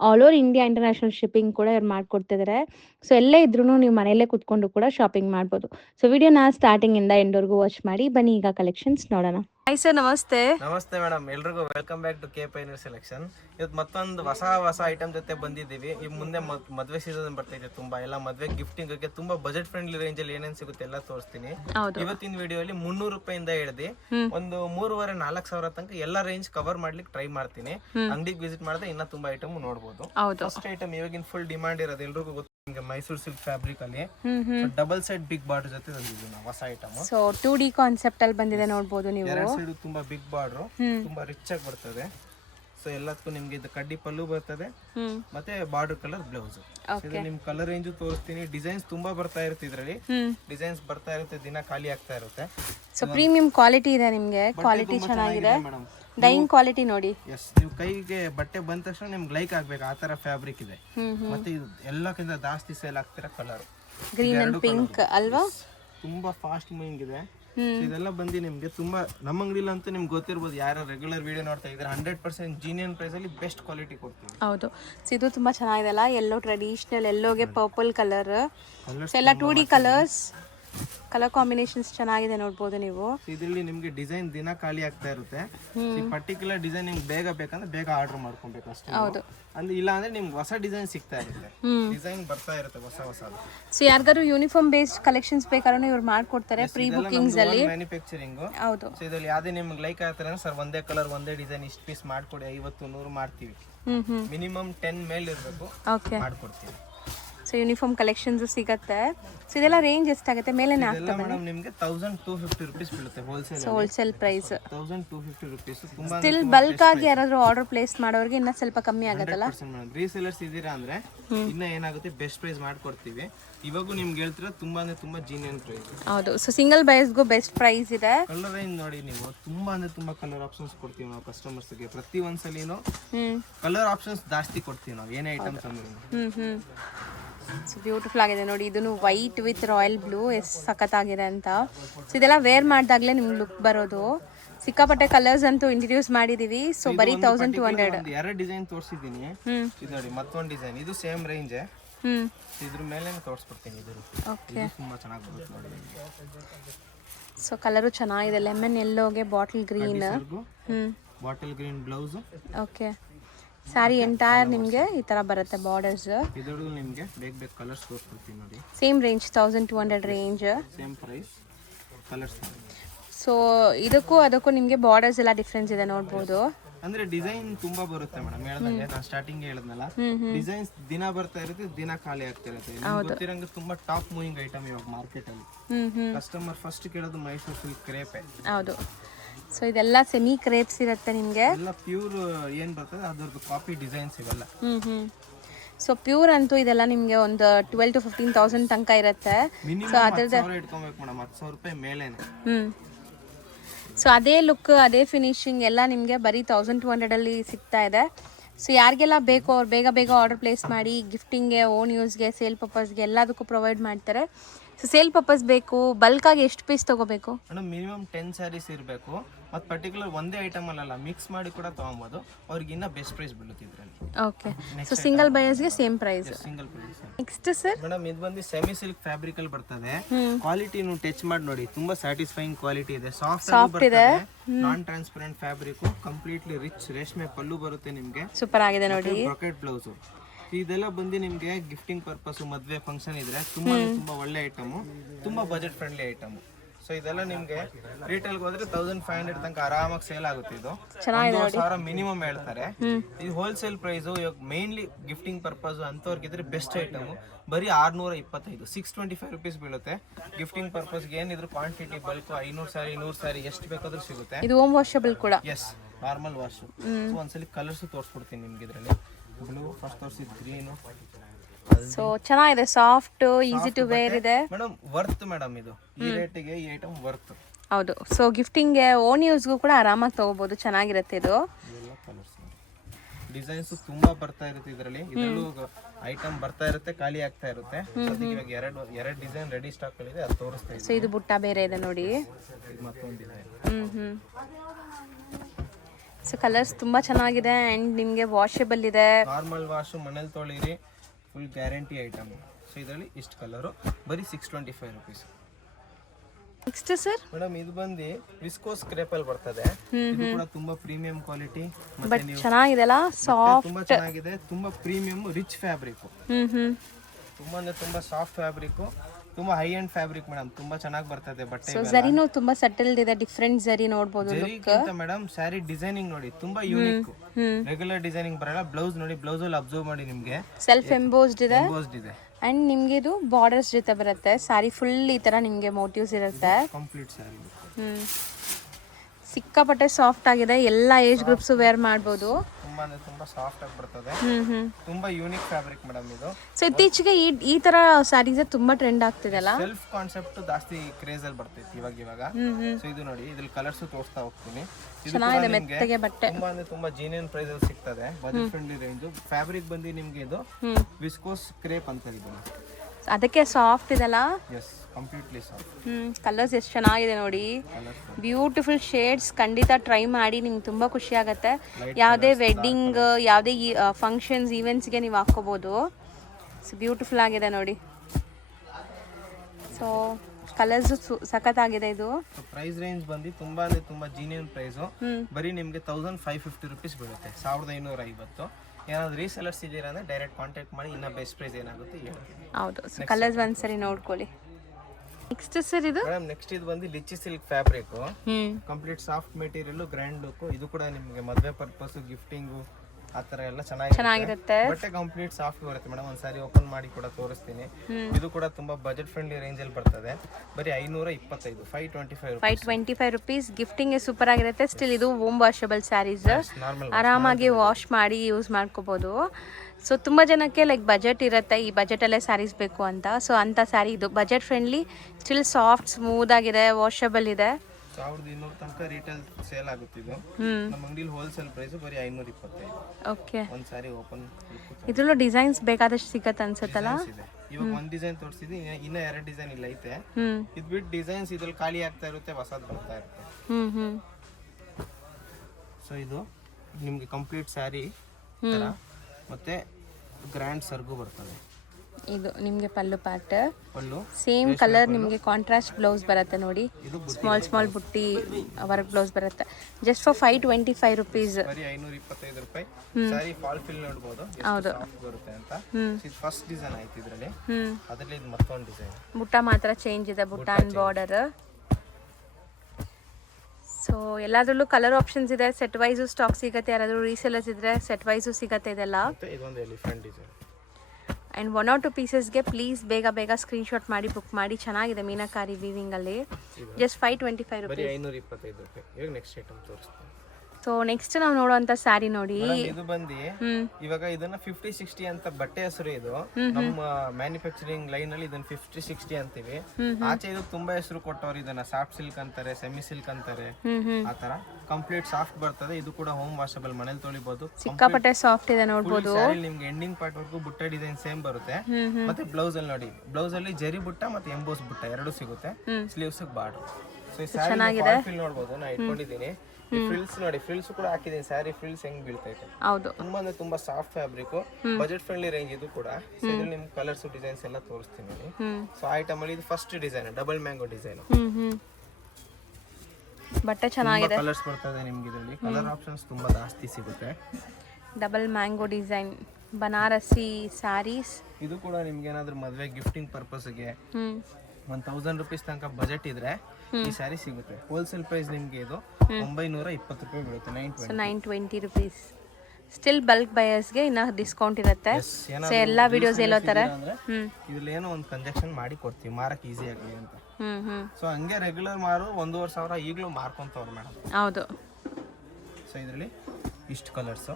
all over India international shipping ಕೂಡ ಇವ್ರು ಮಾಡಿಕೊಡ್ತಿದ್ದಾರೆ. ಸೊ ಎಲ್ಲೇ ಇದ್ರೂ ನೀವು ಮನೆಯಲ್ಲೇ ಕೂತ್ಕೊಂಡು ಕೂಡ ಶಾಪಿಂಗ್ ಮಾಡ್ಬೋದು. ಸೊ ವಿಡಿಯೋನ ಸ್ಟಾರ್ಟಿಂಗಿಂದ ಎಂಡ್ವರೆಗೂ ವಾಚ್ ಮಾಡಿ. ಬನ್ನಿ ಈಗ ಕಲೆಕ್ಷನ್ಸ್ ನೋಡೋಣ. ಹಾಯ್ ಸರ್, ನಮಸ್ತೆ. ನಮಸ್ತೆ ಮೇಡಮ್, ಎಲ್ರಿಗೂ welcome back to K finer selection. ಇವತ್ತು ಮತ್ತೊಂದು ಹೊಸ ಐಟಮ್ ಜೊತೆ ಬಂದಿದ್ದೀವಿ. ಈ ಮುಂದೆ ಮದುವೆ ಸೀಸನ್ ಬರ್ತಿದೆ, ತುಂಬಾ ಎಲ್ಲ ಮದುವೆ ಗಿಫ್ಟಿಂಗ್ ತುಂಬಾ ಬಜೆಟ್ ಫ್ರೆಂಡ್ಲಿ ರೇಂಜ್ ಅಲ್ಲಿ ಏನೇನ್ ಸಿಗುತ್ತೆ ಎಲ್ಲ ತೋರಿಸ್ತೀನಿ. ಇವತ್ತಿನ ವಿಡಿಯೋಲಿ 300 ರೂಪಾಯಿಂದ ಹಿಡಿದು ಒಂದು 3,500-4 ಸಾವಿರ ತನಕ ಎಲ್ಲ ರೇಂಜ್ ಕವರ್ ಮಾಡ್ಲಿಕ್ಕೆ ಟ್ರೈ ಮಾಡ್ತೀನಿ. ಅಂಗಡಿಗೆ ವಿಸಿಟ್ ಮಾಡಿದ್ರೆ ಇನ್ನ ತುಂಬಾ ಐಟಮ್ ನೋಡಬಹುದು. ಫಸ್ಟ್ ಐಟಮ್ ಇವಾಗಿನ ಫುಲ್ ಡಿಮಾಂಡ್ ಇರೋದು ಎಲ್ರಿಗೂ ಗೊತ್ತು, ಮೈಸೂರು ಸಿಲ್ಕ್ ಫ್ಯಾಬ್ರಿಕ್ ಅಲ್ಲಿ ಡಬಲ್ ಸೈಡ್ ಬಿಗ್ ಬಾರ್ಡರ್ ಜೊತೆ ಬಂದಿದ್ದೀವಿ ನಾವು ಹೊಸ ಐಟಮ್. ಸೊ 2D ಕಾನ್ಸೆಪ್ಟ್ ಅಲ್ಲಿ ಬಂದಿದೆ, ನೋಡಬಹುದು ನೀವು. ಎರಡು ಸೈಡ್ ತುಂಬಾ ಬಿಗ್ ಬಾರ್ಡರ್, ತುಂಬಾ ರಿಚ್ ಆಗಿ ಬರ್ತದೆ. ಸೊ ಎಲ್ಲದಕ್ಕೂ ನಿಮ್ಗೆ ಇದು ಕಡ್ಡಿ ಪಲ್ಲು ಬರ್ತದೆ, ಮತ್ತೆ ಬಾರ್ಡರ್ ಕಲರ್ ಬ್ಲೌಸ್. ಇದು ನಿಮ್ ಕಲರ್ ರೇಂಜ್ ತೋರಿಸ್ತೀನಿ. ಡಿಸೈನ್ಸ್ ತುಂಬಾ ಬರ್ತಾ ಇರುತ್ತೆ, ಇದ್ರಲ್ಲಿ ಡಿಸೈನ್ಸ್ ಬರ್ತಾ ಇರುತ್ತೆ, ದಿನ ಖಾಲಿ ಆಗ್ತಾ ಇರುತ್ತೆ. ಸೊ ಪ್ರೀಮಿಯಂ ಕ್ವಾಲಿಟಿ ಇದೆ, ನಿಮ್ಗೆ ಕ್ವಾಲಿಟಿ ಚೆನ್ನಾಗಿದೆ. ಡೈಯಿಂಗ್ ಕ್ವಾಲಿಟಿ ನೋಡಿ. ಎಸ್, ನೀವು ಕೈಗೆ ಬಟ್ಟೆ ಬಂದ ತಕ್ಷಣ ನಿಮ್ಗೆ ಲೈಕ್ ಆಗ್ಬೇಕು ಆ ತರ ಫ್ಯಾಬ್ರಿಕ್ ಇದೆ. ಮತ್ತೆ ಇದು ಎಲ್ಲಕ್ಕಿಂತ ಜಾಸ್ತಿ ಸೇಲ್ ಆಗ್ತಿರೋ ಕಲರ್ ಗ್ರೀನ್ ಅಂಡ್ ಪಿಂಕ್ ಅಲ್ವಾ, ತುಂಬಾ ಫಾಸ್ಟ್ ಮೂವಿಂಗ್ ಇದೆ. ಇದೆಲ್ಲ ಬಂದು ನಿಮ್ಗೆ ತುಂಬಾ ನಮ್ಮ ಅಂಗಡಿಲಿ ಅಂತೂ ನಿಮ್ಗೆ ಗೊತ್ತಿರ್ಬೋದು, ಯಾರು ರೆಗ್ಯುಲರ್ ವಿಡಿಯೋ ನೋಡ್ತಾ ಇದ್ರೆ 100% ಜೀನಿಯನ್ ಪ್ರೈಸ್ ಅಲ್ಲಿ ಬೆಸ್ಟ್ ಕ್ವಾಲಿಟಿ ಕೊಡ್ತೀವಿ. ಹೌದು, ಇದು ತುಂಬಾ ಚೆನ್ನಾಗಿದೆ ಅಲ್ಲ. ಎಲ್ಲೋ ಟ್ರೆಡಿಷನಲ್, ಎಲ್ಲೋಗೆ ಪರ್ಪಲ್ ಕಲರ್, ಎಲ್ಲ 2D ಕಲರ್ಸ್, ಕಲರ್ ಕಾಂಬಿನೇಷನ್ಸ್ ಚೆನ್ನಾಗಿದೆ, ನೋಡಬಹುದು ನೀವು. ಇದರಲ್ಲಿ ನಿಮ್ಗೆ ಡಿಸೈನ್ ದಿನ ಖಾಲಿ ಆಗ್ತಾ ಇರುತ್ತೆ. ಈ ಪರ್ಟಿಕ್ಯುಲರ್ ಡಿಸೈನ್ ನಿಮ್ಗೆ ಬೇಗ ಬೇಕಂದ್ರೆ ಬೇಗ ಆರ್ಡರ್ ಮಾಡ್ಕೊಬೇಕು ಅಷ್ಟೇ. ಹೌದು, ಅಂದ್ರೆ ಇಲ್ಲ ಅಂದ್ರೆ ನಿಮ್ಗೆ ಹೊಸ ಡಿಸೈನ್ ಸಿಗ್ತಾ ಇರುತ್ತೆ, ಡಿಸೈನ್ ಬರ್ತಾ ಇರುತ್ತೆ ಹೊಸ. ಸೊ ಯಾರಿಗಾರು ಯೂನಿಫಾರ್ಮ್ ಬೇಸ್ಡ್ ಕಲೆಕ್ಷನ್ಸ್ ಬೇಕಾದ್ರೂ ಇವ್ರು ಮಾಡ್ಕೊಡ್ತಾರೆ ಪ್ರೀ ಬುಕಿಂಗ್ಸ್ ಅಲ್ಲಿ. ಮ್ಯಾನುಫ್ಯಾಕ್ಚರಿಂಗ್. ಹೌದು. ಸೊ ಇದ್ರಲ್ಲಿ ಯಾವ್ದೇ ನಿಮ್ಗೆ ಲೈಕ್ ಆಗ್ತಾರೆ ಅಂದ್ರೆ ಸರ್ ಒಂದೇ ಕಲರ್ ಒಂದೇ ಡಿಸೈನ್ ಇಷ್ಟು ಪೀಸ್ ಮಾಡ್ಕೊಡಿ, 50-100 ಮಾಡ್ತೀವಿ. ಮಿನಿಮಮ್ 10 ಮೇಲೆ ಇರಬೇಕು, ಮಾಡ್ಕೊಡ್ತೀವಿ. ಸೊ ಯೂನಿಫಾರ್ಮ್ ಕಲೆಕ್ಷನ್ಸ್ ಸಿಗುತ್ತೆ. ಸೊ ಇದೆಲ್ಲ ರೇಂಜ್ ಎಷ್ಟಾಗುತ್ತೆ ಮೇಲೇನೆ ಆಗ್ತದೆ ಮೇಡಮ್? ನಿಮಗೆ 1250 ರೂಪೀಸ್ ಬೀಳುತ್ತೆ ಹೋಲ್ಸೇಲ್. Wholesale price 1250 rupees. ತುಂಬಾ ಸ್ಟಿಲ್ ಬಲ್ಕ್ ಆಗಿ ಯಾರಾದ್ರೂ ಆರ್ಡರ್ ಪ್ಲೇಸ್ ಮಾಡೋರಿಗೆ ಇನ್ನ ಸ್ವಲ್ಪ ಕಮ್ಮಿ ಆಗುತ್ತಲ್ಲ. ರೀಸೇಲರ್ಸ್ ಇದೀರಾ ಅಂದ್ರೆ ಇನ್ನ ಏನಾಗುತ್ತೆ, ಬೆಸ್ಟ್ ಪ್ರೈಸ್ ಮಾಡ್ಕೊಡ್ತೀವಿ. ಇವಾಗೂ ನಿಮ್ಗೆ ಹೇಳ್ತೀರಾ ತುಂಬಾ ಅಂದ್ರೆ ತುಂಬಾ ಜೀನಿಯನ್ ಪ್ರೈಸ್. ಹೌದು. ಸೊ ಸಿಂಗಲ್ ಬೈಸ್ಗೂ ಬೆಸ್ಟ್ ಪ್ರೈಸ್ ಇದೆ. ಕಲರ್ ರೇಂಜ್ ನೋಡಿ ನೀವು, ತುಂಬಾ ಅಂದ್ರೆ ತುಂಬಾ ಕಲರ್ ಆಪ್ಷನ್ಸ್ ಕೊಡ್ತೀವಿ ನಾವು ಕಸ್ಟಮರ್ಸ್ಗೆ. ಪ್ರತಿ ಒಂದ್ಸಲಿನೂ ಕಲರ್ ಆಪ್ಷನ್ಸ್ ಜಾಸ್ತಿ ಕೊಡ್ತೀವಿ ನಾವು, ಏನೇ ಐಟಮ್ಸ್ ಅಂದ್ರೆ. ಸೊ ಬ್ಯೂಟಿಫುಲ್ ಆಗಿದೆ ನೋಡಿ, ಇದನ್ನು ವೈಟ್ ವಿತ್ ರಾಯಲ್ ಬ್ಲೂ, ಎಷ್ಟು ಸಖತ್ತಾಗಿದೆ ಅಂತ. ಸೊ ಇದೆಲ್ಲ ವೇರ್ ಮಾಡಿದಾಗಲೇ ನಿಮ್ಗೆ ಲುಕ್ ಬರೋದು. ಸಿಕ್ಕಾಪಟ್ಟೆ ಕಲರ್ಸ್ ಅಂತೂ ಇಂಟ್ರೊಡ್ಯೂಸ್ ಮಾಡಿದೀವಿ. ಸೊ ಬರೀ 1200. ಎರಡು ಡಿಸೈನ್ ತೋರಿಸಿದ್ದೀನಿ. ಇದು ನೋಡಿ ಮತ್ತೊಂದು ಡಿಸೈನ್, ಇದು ಸೇಮ್ ರೇಂಜ್. ಇದ್ರ ಮೇಲೆ ತೋರಿಸ್ಕೊಡ್ತೀನಿ. ಇದು ತುಂಬಾ ಚೆನ್ನಾಗಿ ಬರುತ್ತೆ ನೋಡಿ. ಸೊ ಕಲರು ಚೆನ್ನಾಗಿದೆ, ಲೆಮನ್ ಯೆಲ್ಲೋಗೆ bottle green. Bottle green blouse. Okay. Sari entire ನಿಮಗೆ ಈ ತರ ಬರುತ್ತೆ ಬಾರ್ಡರ್ಸ್. ಇದರಲ್ಲೂ ನಿಮಗೆ ಬೇಗ ಕಲರ್ಸ್ ತೋರಿಸ್ಕೊಡ್ತೀನಿ ನೋಡಿ. Same range 1200 range, same price, colours. So ಇದಕ್ಕೂ ಅದಕ್ಕೂ ನಿಮಗೆ ಬಾರ್ಡರ್ಸ್ ಎಲ್ಲ ಡಿಫ್ರೆನ್ಸ್ ಇದೆ, ನೋಡಬಹುದು. ಅಂದ್ರೆ ಡಿಸೈನ್ ತುಂಬಾ ಬರುತ್ತೆ ಮೇಡಮ್. ಹೇಳ್ದಂಗೆ ನಾನು ಸ್ಟಾರ್ಟಿಂಗ್ ಹೇಳಿದ್ನಲ್ಲ, ಡಿಸೈನ್ಸ್ ದಿನ ಬರ್ತಾ ಇರುತ್ತೆ, ದಿನ ಖಾಲಿ ಆಗ್ತಾ ಇರುತ್ತೆ. ಗೊತ್ತಿರಂಗೆ ತುಂಬಾ ಟಾಪ್ ಮೂವಿಂಗ್ ಐಟಮ್ ಇವಾಗ ಮಾರ್ಕೆಟ್ ಅಲ್ಲಿ. ಕಸ್ಟಮರ್ ಫಸ್ಟ್ ಕೇಳೋದು ಮೈಸೂರು ಸಿಲ್ಕ್ ಕ್ರೇಪೆ. ಹೌದು. ಸೊ ಇದೆಲ್ಲ ಸೆಮಿ ಕ್ರೇಪ್ಸ್ ಇರುತ್ತೆ ನಿಮಗೆ. ಎಲ್ಲ ಪ್ಯೂರ್ ಏನ್ ಬರ್ತದೆ ಅದರದ್ದು ಕಾಪಿ ಡಿಸೈನ್ಸ್ ಇವೆಲ್ಲ. ಸೊ ಪ್ಯೂರ್ ಅಂತೂ ಇದೆಲ್ಲ ನಿಮಗೆ ಒಂದು 12,000 to 15,000 ತನಕ ಇರುತ್ತೆ. ಸೊ ಅದ್ರದ್ದು ಇಟ್ಕೊಬೇಕು ಮೇಡಮ್, 10,000 ರೂಪಾಯಿ ಮೇಲೇನೆ. ಸೊ ಅದೇ ಲುಕ್, ಅದೇ ಫಿನಿಶಿಂಗ್ ಎಲ್ಲ ನಿಮಗೆ ಬರೀ 1200 ಅಲ್ಲಿ ಸಿಗ್ತಾ ಇದೆ. ಸೊ ಯಾರಿಗೆಲ್ಲ ಬೇಕೋ ಅವ್ರು ಬೇಗ ಬೇಗ ಆರ್ಡರ್ ಪ್ಲೇಸ್ ಮಾಡಿ, ಗಿಫ್ಟಿಂಗ್ಗೆ, ಓನ್ ಯೂಸ್ಗೆ, ಸೇಲ್ ಪರ್ಪಸ್ಗೆ ಎಲ್ಲದಕ್ಕೂ ಪ್ರೊವೈಡ್ ಮಾಡ್ತಾರೆ. ಸೊ ಸೇಲ್ ಪರ್ಪಸ್ ಬೇಕು, ಬಲ್ಕಾಗಿ ಎಷ್ಟು ಪೀಸ್ ತೊಗೋಬೇಕು? ಮಿನಿಮಮ್ 10 ಸ್ಯಾರೀಸ್ ಇರಬೇಕು. ಮತ್ತು ಪರ್ಟಿಕ್ಯುಲರ್ ಒಂದೇ ಐಟಮ್ ಅಲ್ಲ, ಮಿಕ್ಸ್ ಮಾಡಿ ಕೂಡ ತೊಗೊಬೋದು. ಅವ್ರಿಗೆ ಇನ್ನೂ ಬೆಸ್ಟ್ ಪ್ರೈಸ್ ಬೀಳುತ್ತೆ ಇದರಲ್ಲಿ. ಓಕೆ. ಸೊ ಸಿಂಗಲ್ ಬಯರ್ಸ್ಗೆ same price. Single price. Next sir madam, ಇದು ಬಂದು ಸೆಮಿ ಸಿಲ್ಕ್ ಫ್ಯಾಬ್ರಿಕ್ ಅಲ್ಲಿ ಬರ್ತದೆ. ಕ್ವಾಲಿಟಿ ನೀವು ಟಚ್ ಮಾಡಿ ನೋಡಿ, ತುಂಬಾ ಸ್ಯಾಟಿಸ್ಫೈಯಿಂಗ್ ಕ್ವಾಲಿಟಿ ಇದೆ. ಸಾಫ್ಟ್ ಇದೆ, ನಾನ್ ಟ್ರಾನ್ಸ್ಪರೆಂಟ್ ಫ್ಯಾಬ್ರಿಕ್, ಕಂಪ್ಲೀಟ್ಲಿ ರಿಚ್ ರೇಷ್ಮೆ ಪಲ್ಲು ಬರುತ್ತೆ ನಿಮ್ಗೆ. ಸೂಪರ್ ಆಗಿದೆ ನೋಡಿ. Brocade blouse. ಇದೆಲ್ಲ ಬಂದು ನಿಮ್ಗೆ ಗಿಫ್ಟಿಂಗ್ ಪರ್ಪಸ್, ಮದ್ವೆ ಫಂಕ್ಷನ್ ಇದ್ರೆ ತುಂಬಾ ಒಳ್ಳೆ ಐಟಮ್, ತುಂಬಾ ಬಜೆಟ್ ಫ್ರೆಂಡ್ಲಿ ಐಟಮ್. ಸೊ ಇದೆಲ್ಲ ನಿಮ್ಗೆ ರಿಟೇಲ್ ಹೋದ್ರೆ 1500 ತನಕ ಆರಾಮಾಗಿ ಸೇಲ್ ಆಗುತ್ತೆ. ಇದು ಚೆನ್ನಾಗಿದೆ 1000 ಮಿನಿಮಮ್ ಹೇಳ್ತಾರೆ. ಇದು ಹೋಲ್ಸೇಲ್ ಪ್ರೈಸ್. ಇವಾಗ ಮೇನ್ಲಿ ಗಿಫ್ಟಿಂಗ್ ಪರ್ಪಸ್ ಅಂತವ್ರಿಗಿದ್ರೆ ಬೆಸ್ಟ್ ಐಟಮ್. ಬರೀ 625 625 ರುಪೀಸ್ ಬೀಳುತ್ತೆ. ಗಿಫ್ಟಿಂಗ್ ಪರ್ಪಸ್ಗೆ ಏನಿದ್ರು ಕ್ವಾಂಟಿಟಿ ಬಲ್ಕ್ 500 ಸ್ಯಾರಿ 100 ಸ್ಯಾರಿ ಎಷ್ಟು ಬೇಕಾದ್ರೂ ಸಿಗುತ್ತೆ. ಇದು ಹೋಮ್ ವಾಷಬಲ್ ಕೂಡ. Yes, normal wash. ಸೊ ಒಂದ್ಸಲಿ ಕಲರ್ಸ್ ತೋರಿಸ್ಬಿಡ್ತೀನಿ ನಿಮ್ಗೆ. ಇದರಲ್ಲಿ ಬ್ಲೂ ಫಸ್ಟ್ ತೋರಿಸಿದ್, ಗ್ರೀನು. ಸೊ ಚೆನ್ನಾಗಿದೆ, ಸಾಫ್ಟ್, ಈಸಿ ಟು ವೇರ್ ಇದೆ ಮೇಡಮ್. ವರ್ತ್ ಮೇಡಮ್, ಇದು ಈ ರೇಟಿಗೆ ಈ ಐಟಮ್ ವರ್ತ್. ಹೌದು. ಸೊ ಗಿಫ್ಟಿಂಗ್ಗೆ ಓನ್ ಯೂಸ್ಗೂ ಕೂಡ ಆರಾಮಾಗಿ ತಗೋಬಹುದು. ಚೆನ್ನಾಗಿರುತ್ತೆ ಇದು. ಡಿಸೈನ್ಸ್ ತುಂಬಾ ಬರ್ತಾ ಇರುತ್ತೆ ಇದರಲ್ಲಿ. ಇದರಲ್ಲೂ ಐಟಮ್ ಬರ್ತಾ ಇರುತ್ತೆ, ಖಾಲಿ ಆಗ್ತಾ ಇರುತ್ತೆ. ಇವಾಗ ಎರಡು ಡಿಸೈನ್ ರೆಡಿ ಸ್ಟಾಕ್ ಅಲ್ಲಿ ಇದೆ, ಅದು ತೋರಿಸ್ತಾ ಇದ್ದೀನಿ. ಸೊ ಇದು ಬುಟ್ಟ ಬೇರೆ ಇದೆ ನೋಡಿ. ಇದು ಮತ್ತೊಂದು ಡಿಸೈನ್. ಸೊ ಕಲರ್ಸ್ ತುಂಬಾ ಚೆನ್ನಾಗಿದೆ ಅಂಡ್ ನಿಮಗೆ ವಾಷಬಲ್ ಇದೆ. ನಾರ್ಮಲ್ ವಾಶ್, ಮನೇಲಿ ತೊಳಿರಿ, ಫುಲ್ ಗ್ಯಾರಂಟಿ ಐಟಮ್. ಸೊ ಇದರಲ್ಲಿ ಇಷ್ಟು ಕಲರು ಬರೀ 625 ರುಪೀಸ್. ನೆಕ್ಸ್ಟ್ ಸರ್ ಮೇಡಮ್ ಇದು ಬಂದು ವಿಸ್ಕೋಸ್ ಕ್ರೇಪಲ್ ಬರ್ತದೆ. ಇದು ಕೂಡ ತುಂಬಾ ಪ್ರೀಮಿಯಂ ಕ್ವಾಲಿಟಿ. ಬಟ್ ಚೆನ್ನಾಗಿದೆಲ್ಲ, ಸಾಫ್ಟ್, ತುಂಬಾ ಚೆನ್ನಾಗಿದೆ. ತುಂಬಾ ಪ್ರೀಮಿಯಂ ರಿಚ್ ಫ್ಯಾಬ್ರಿಕ್. ತುಂಬಾ ಅಂದ್ರೆ ತುಂಬಾ ಸಾಫ್ಟ್ ಫ್ಯಾಬ್ರಿಕ್, ತುಂಬಾ ಹೈ ಎಂಡ್ ಫ್ಯಾಬ್ರಿಕ್ ಮೇಡಮ್. ತುಂಬಾ ಚೆನ್ನಾಗಿ ಬರ್ತದೆ ಬಟ್ಟೆ. ಸೊ ಜರಿನೂ ತುಂಬಾ ಸೆಟಲ್ಡ್ ಇದೆ, ಡಿಫರೆಂಟ್ ಜರಿ ನೋಡಬಹುದು. ಮೇಡಮ್ ಸ್ಯಾರಿ ಡಿಸೈನಿಂಗ್ ನೋಡಿ, ತುಂಬಾ ಯೂನಿಕ್. ರೆಗ್ಯುಲರ್ ಡಿಸೈನಿಂಗ್ ಬರಲ್ಲ. ಬ್ಲೌಸ್ ನೋಡಿ, ಬ್ಲೌಸ್ ಅಲ್ಲಿ ಅಬ್ಸರ್ವ್ ಮಾಡಿ, ನಿಮ್ಗೆ ಸೆಲ್ಫ್ ಎಂಬೋಸ್ಡ್ ಇದೆ. ಇದೆ ಅಂಡ್ ನಿಮ್ಗೆ ಇದು ಬಾರ್ಡರ್ಸ್ ಜೊತೆ ಬರುತ್ತೆ. ಸಾರಿ ಫುಲ್ ಈ ತರ ನಿಮ್ಗೆ ಮೋಟಿವ್ಸ್ ಇರುತ್ತೆ. ಕಂಪ್ಲೀಟ್ ಸ್ಯಾರಿ. ಸಿಕ್ಕಾಪಟ್ಟೆ ಸಾಫ್ಟ್ ಆಗಿದೆ, ಎಲ್ಲ ಏಜ್ ಗ್ರೂಪ್ಸ್ ವೇರ್ ಮಾಡಬಹುದು. ತುಂಬಾ ಅಂದ್ರೆ ತುಂಬಾ ಸಾಫ್ಟ್ ಆಗಿ ಬರ್ತದೆ. ತುಂಬಾ ಯೂನಿಕ್ ಫ್ಯಾಬ್ರಿಕ್ ಮೇಡಮ್ ಇದು. ಸೊ ಇತ್ತೀಚೆಗೆ ಈ ತರ ಸ್ಯಾರೀಸ್ ತುಂಬಾ ಟ್ರೆಂಡ್ ಆಗ್ತಿದೆಲ್ಲ. ಸೆಲ್ಫ್ ಕಾನ್ಸೆಪ್ಟ್ ಜಾಸ್ತಿ ಕ್ರೇಜ್ ಅಲ್ಲಿ ಬರ್ತೈತಿ ಇವಾಗ. ಸೊ ಇದು ನೋಡಿ, ಇದ್ರಲ್ಲಿ ಕಲರ್ಸ್ ತೋರಿಸ್ತಾ ಹೋಗ್ತೀನಿ. ಚೆನ್ನಾಗಿದೆ, ಮೆತ್ತಗೆ ಬಟ್ಟೆ. ತುಂಬಾ ಅಂದ್ರೆ ತುಂಬಾ ಜೀನಿಯನ್ ಪ್ರೈಸ್ ಅಲ್ಲಿ ಸಿಗ್ತದೆ. Budget friendly range. ಫ್ಯಾಬ್ರಿಕ್ ಬಂದು ನಿಮ್ಗೆ ಇದು ವಿಸ್ಕೋಸ್ ಕ್ರೇಪ್ ಅಂತ ಇದೆ. ಅದಕ್ಕೆ ಸಾಫ್ಟ್ ಇದೆಲ್ಲ. S, completely soft. ಕಲರ್ಸ್ ಎಷ್ಟು ಚೆನ್ನಾಗಿದೆ ನೋಡಿ, ಬ್ಯೂಟಿಫುಲ್ ಶೇಡ್ಸ್. ಖಂಡಿತ ಟ್ರೈ ಮಾಡಿ, ನಿಮ್ಗೆ ತುಂಬಾ ಖುಷಿ ಆಗುತ್ತೆ. ಯಾವುದೇ ವೆಡ್ಡಿಂಗ್, ಯಾವುದೇ ಫಂಕ್ಷನ್ಸ್, ಈವೆಂಟ್ಸ್ಗೆ ನೀವು ಹಾಕೋಬಹುದು. ಸೊ ಬ್ಯೂಟಿಫುಲ್ ಆಗಿದೆ ನೋಡಿ. ಸೊ ಕಲರ್ಸ್ ಸಖತ್ತಾಗಿದೆ. ಇದು ಪ್ರೈಸ್ ರೇಂಜ್ ಬಂದು ತುಂಬಾ ಅಂದ್ರೆ ತುಂಬಾ ಜೀನಿಯನ್ ಪ್ರೈಸ್. ಬರೀ ನಿಮ್ಗೆ 1550 ರುಪೀಸ್ ಬೀಳುತ್ತೆ. 1550. ಏನಾದ್ರು ರೀಸೆಲರ್ಸ್ ಇದೀರಾ ಅಂದ್ರೆ ಡೈರೆಕ್ಟ್ ಕಾಂಟ್ಯಾಕ್ಟ್ ಮಾಡಿ, ಇನ್ನ ಬೆಸ್ಟ್ ಪ್ರೈಸ್ ಏನಾಗುತ್ತೆ ಹೇಳ್ತೀನಿ. ಹೌದು. ಸೊ ಕಲರ್ಸ್ ಒಂದ್ಸರಿ ನೋಡ್ಕೊಳ್ಳಿ. ನೆಕ್ಸ್ಟ್ ಸರ್ ಇದು ಮೇಡಮ್, ನೆಕ್ಸ್ಟ್ ಇದು ಬಂದು litchi silk fabric. Complete soft material, grand look. ಇದು ಕೂಡ ನಿಮ್ಗೆ ಮದುವೆ ಪರ್ಪಸ್, ಗಿಫ್ಟಿಂಗು ಆ ತರ ಎಲ್ಲ ಚೆನ್ನಾಗಿರುತ್ತೆ. ಬಟ್ಟೆ ಕಂಪ್ಲೀಟ್ ಸಾಫ್ಟ್ ಬರುತ್ತೆ ಮೇಡಮ್. ಒಂದ್ಸಾರಿ ಓಪನ್ ಮಾಡಿ ಕೂಡ ತೋರಿಸ್ತೀನಿ. ಇದು ಕೂಡ ತುಂಬಾ ಬಜೆಟ್ ಫ್ರೆಂಡ್ಲಿ ರೇಂಜ್ ಅಲ್ಲಿ ಬರ್ತದೆ. ಬರೀ 525 525 ರುಪೀಸ್. ಗಿಫ್ಟಿಂಗ್ ಸೂಪರ್ ಆಗಿರುತ್ತೆ. ಸ್ಟಿಲ್ ಇದು ಹೋಮ್ ವಾಷಬಲ್ ಸ್ಯಾರೀಸ್, ಆರಾಮಾಗಿ ವಾಶ್ ಮಾಡಿ ಯೂಸ್ ಮಾಡ್ಕೋಬಹುದು. ಸೊ ತುಂಬ ಜನಕ್ಕೆ ಲೈಕ್ ಬಜೆಟ್ ಇರುತ್ತೆ, ಈ ಬಜೆಟಲ್ಲೇ ಸ್ಯಾರೀಸ್ ಬೇಕು ಅಂತ. ಸೊ ಅಂಥ ಸ್ಯಾರಿ ಇದು budget friendly, still soft, smooth ಆಗಿದೆ, ವಾಷಬಲ್ ಇದೆ. 1200 ತನಕ ರಿಟೇಲ್ ಸೇಲ್ ಆಗುತ್ತಿದ್ದು. ನಮ್ಮ ಅಂಗಡಿಲಿ ಹೋಲ್ಸೇಲ್ ಪ್ರೈಸ್ ಬರೀ 525. ಓಕೆ. ಒಂದು ಸ್ಯಾರಿ ಓಪನ್. ಇದರಲ್ಲೂ ಡಿಸೈನ್ಸ್ ಬೇಕಾದಷ್ಟು ಸಿಗತ್ತೆ ಅನ್ಸುತ್ತಲ್ಲ. ಇವಾಗ ಒಂದು ಡಿಸೈನ್ ತೋರಿಸಿದ್ವಿ, ಇನ್ನ 2 ಡಿಸೈನ್ ಇಲ್ಲ ಐತೆ. ಇದು ಬಿಟ್ಟು ಡಿಸೈನ್ಸ್ ಇದ್ರಲ್ಲಿ ಖಾಲಿ ಆಗ್ತಾ ಇರುತ್ತೆ, ಹೊಸದು ಬರ್ತಾ ಇರುತ್ತೆ. ಸೊ ಇದು ನಿಮ್ಗೆ ಕಂಪ್ಲೀಟ್ ಸ್ಯಾರಿ ಮತ್ತೆ ಗ್ರ್ಯಾಂಡ್ ಸರ್ಗು ಬರ್ತದೆ. ಇದು ನಿಮಗೆ ಪಲ್ಲು ಪಾರ್ಟ್, ಸೇಮ್ ಕಲರ್ ನಿಮಗೆ ಕಾಂಟ್ರಾಸ್ಟ್ ಬ್ಲೌಸ್ ಬರುತ್ತೆ ನೋಡಿ. ಸ್ಮಾಲ್ ಬುಟ್ಟಿ ವರ್ಕ್ ಬ್ಲೌಸ್ ಬರುತ್ತೆ. Just for 525 rupees. ಬರೀ 525 ರೂಪಾಯಿ. ಸ್ಯಾರಿ ಫಾಲ್ ಫಿಲ್ ನೋಡಬಹುದು, ಹೌದು ಬರುತ್ತೆ ಅಂತ. ಇದು ಫಸ್ಟ್ ಡಿಸೈನ್ ಆಯ್ತು ಇದರಲ್ಲಿ. ಅದರಲ್ಲಿ ಇದು ಮತ್ತೊಂದು ಡಿಸೈನ್. ಬುಟ್ಟ ಮಾತ್ರ ಚೇಂಜ್ ಇದೆ, ಬುಟ್ಟ ಅಂಡ್ ಬಾರ್ಡರ್. ಸೊ ಎಲ್ಲಾದ್ರಲ್ಲೂ ಕಲರ್ ಆಪ್ಷನ್ಸ್ ಇದೆ. ಸೆಟ್ ವೈಸು ಸ್ಟಾಕ್ ಸಿಗುತ್ತೆ. ಯಾರಾದರೂ ರೀಸೆಲರ್ಸ್ ಇದ್ರೆ ಸೆಟ್ ವೈಸು ಸಿಗುತ್ತೆ ಇದೆಲ್ಲ. ಇದೊಂದು ಎಲಿಫೆಂಟ್ ಡಿಸೈನ್. ಆ್ಯಂಡ್ 1 or 2 ಪೀಸಸ್ಗೆ ಪ್ಲೀಸ್ ಬೇಗ ಸ್ಕ್ರೀನ್ಶಾಟ್ ಮಾಡಿ ಬುಕ್ ಮಾಡಿ. ಚೆನ್ನಾಗಿದೆ ಮೀನಾಕಾರಿ ವೀವಿಂಗಲ್ಲಿ. ಜಸ್ಟ್ 525 ಬರೀ ರುಪೀಸ್. 525 ರೂಪಾಯಿ. ಈಗ ನೆಕ್ಸ್ಟ್ ಐಟಮ್ ತೋರಿಸ್ತೀನಿ. ಸೊ ನೆಕ್ಸ್ಟ್ ನಾವು ನೋಡುವಂತ ಸ್ಯಾರಿ ನೋಡಿ. ಇದು ಬಂದು ಇವಾಗ ಇದನ್ನ 50-60 ಅಂತ ಬಟ್ಟೆ ಹೆಸರು. ಇದು ನಮ್ಮ ಮ್ಯಾನುಫ್ಯಾಕ್ಚರಿಂಗ್ ಲೈನ್ ಅಲ್ಲಿ ಇದನ್ನ 50-60 ಅಂತೀವಿ. ಆಚೆ ಇದು ತುಂಬಾ ಹೆಸರು ಕೊಟ್ಟವ್ರು. ಇದನ್ನ ಸಾಫ್ಟ್ ಸಿಲ್ಕ್ ಅಂತಾರೆ, ಸೆಮಿ ಸಿಲ್ಕ್ ಅಂತಾರೆ. ಆತರ ಕಂಪ್ಲೀಟ್ ಸಾಫ್ಟ್ ಬರ್ತದೆ. ಇದು ಕೂಡ ಹೋಮ್ ವಾಷಬಲ್, ಮನೇಲಿ ತೊಳಿಬಹುದು. ಸಿಕ್ಕಾಪಟ್ಟೆ ಸಾಫ್ಟ್ ಇದೆ ನೋಡಬಹುದು. ನಿಮ್ಗೆ ಎಂಡಿಂಗ್ ಪಾರ್ಟ್ ವರ್ಗು ಬುಟ್ಟ ಡಿಸೈನ್ ಸೇಮ್ ಬರುತ್ತೆ. ಮತ್ತೆ ಬ್ಲೌಸ್ ಅಲ್ಲಿ ನೋಡಿ, ಬ್ಲೌಸ್ ಅಲ್ಲಿ ಜರಿ ಬುಟ್ಟ ಮತ್ತೆ ಎಂಬೋಸ್ ಬುಟ್ಟ ಎರಡು ಸಿಗುತ್ತೆ. Sleeves border. ಸೊ ಈ ಸ್ಯಾರಿ ನೋಡಬಹುದು, ನಾ ಇಟ್ಕೊಂಡಿದ್ದೀನಿ. ಫ್ರಿಲ್ಸ್ ನೋಡಿ, ಫ್ರಿಲ್ಸ್ ಕೂಡ ಹಾಕಿದ್ದೀನಿ. ಸ್ಯಾರಿ ಫ್ರಿಲ್ಸ್ ಹೆಂಗ್ ಬೀಳ್ತೈತೆ. ಹೌದು, ತುಂಬಾ ಅಂದ್ರೆ ತುಂಬಾ soft fabric, budget friendly range. ಇದು ಕೂಡ ನಿಮ್ ಕಲರ್ಸ್ ಡಿಸೈನ್ಸ್ ಎಲ್ಲ ತೋರಿಸ್ತೀನಿ. ಸೊ ಐಟಮ್ ಅಲ್ಲಿ ಇದು first design, double mango design. ಬಟ್ಟೆ ಚೆನ್ನಾಗಿದೆ. ಕಲರ್ಸ್ ಬರ್ತದೆ ನಿಮ್ಗೆ ಇದರಲ್ಲಿ. ಕಲರ್ ಆಪ್ಷನ್ಸ್ ತುಂಬಾ ಜಾಸ್ತಿ ಸಿಗುತ್ತೆ. Double mango design Banarasi saris. ಇದು ಕೂಡ ನಿಮ್ಗೆ ಏನಾದ್ರು ಮದುವೆ ಗಿಫ್ಟಿಂಗ್ ಪರ್ಪಸ್ಗೆ 1000 ರೂಪೀಸ್ ತನಕ ಬಜೆಟ್ ಇದ್ರೆ ಈ ಸ್ಯಾರಿ ಸಿಗುತ್ತೆ. ಹೋಲ್ಸೇಲ್ ಪ್ರೈಸ್ ನಿಮಗೆ ಇದು 920 ರೂಪಾಯಿ ಬೀಳುತ್ತೆ. 920 rupees. ಸ್ಟಿಲ್ ಬಲ್ಕ್ ಬಯರ್ಸ್ಗೆ ಇನ್ನ ಡಿಸ್ಕೌಂಟ್ ಇರುತ್ತೆ. ಸೊ ಎಲ್ಲ ವಿಡಿಯೋಸ್ ಹೇಳ್ತಾರೆ ಇದ್ರಲ್ಲಿ ಏನೋ ಒಂದು ಕಂಜೆಕ್ಷನ್ ಮಾಡಿ ಕೊಡ್ತೀವಿ ಮಾರಕ್ಕೆ ಈಸಿ ಆಗಲಿ ಅಂತ. ಸೊ ಹಂಗೆ ರೆಗ್ಯುಲರ್ ಮಾರು 1,500 ಈಗಲೂ ಮಾರ್ಕೊಂತವ್ರು ಮೇಡಮ್. ಹೌದು. ಸೊ ಇದರಲ್ಲಿ ಇಷ್ಟು colours.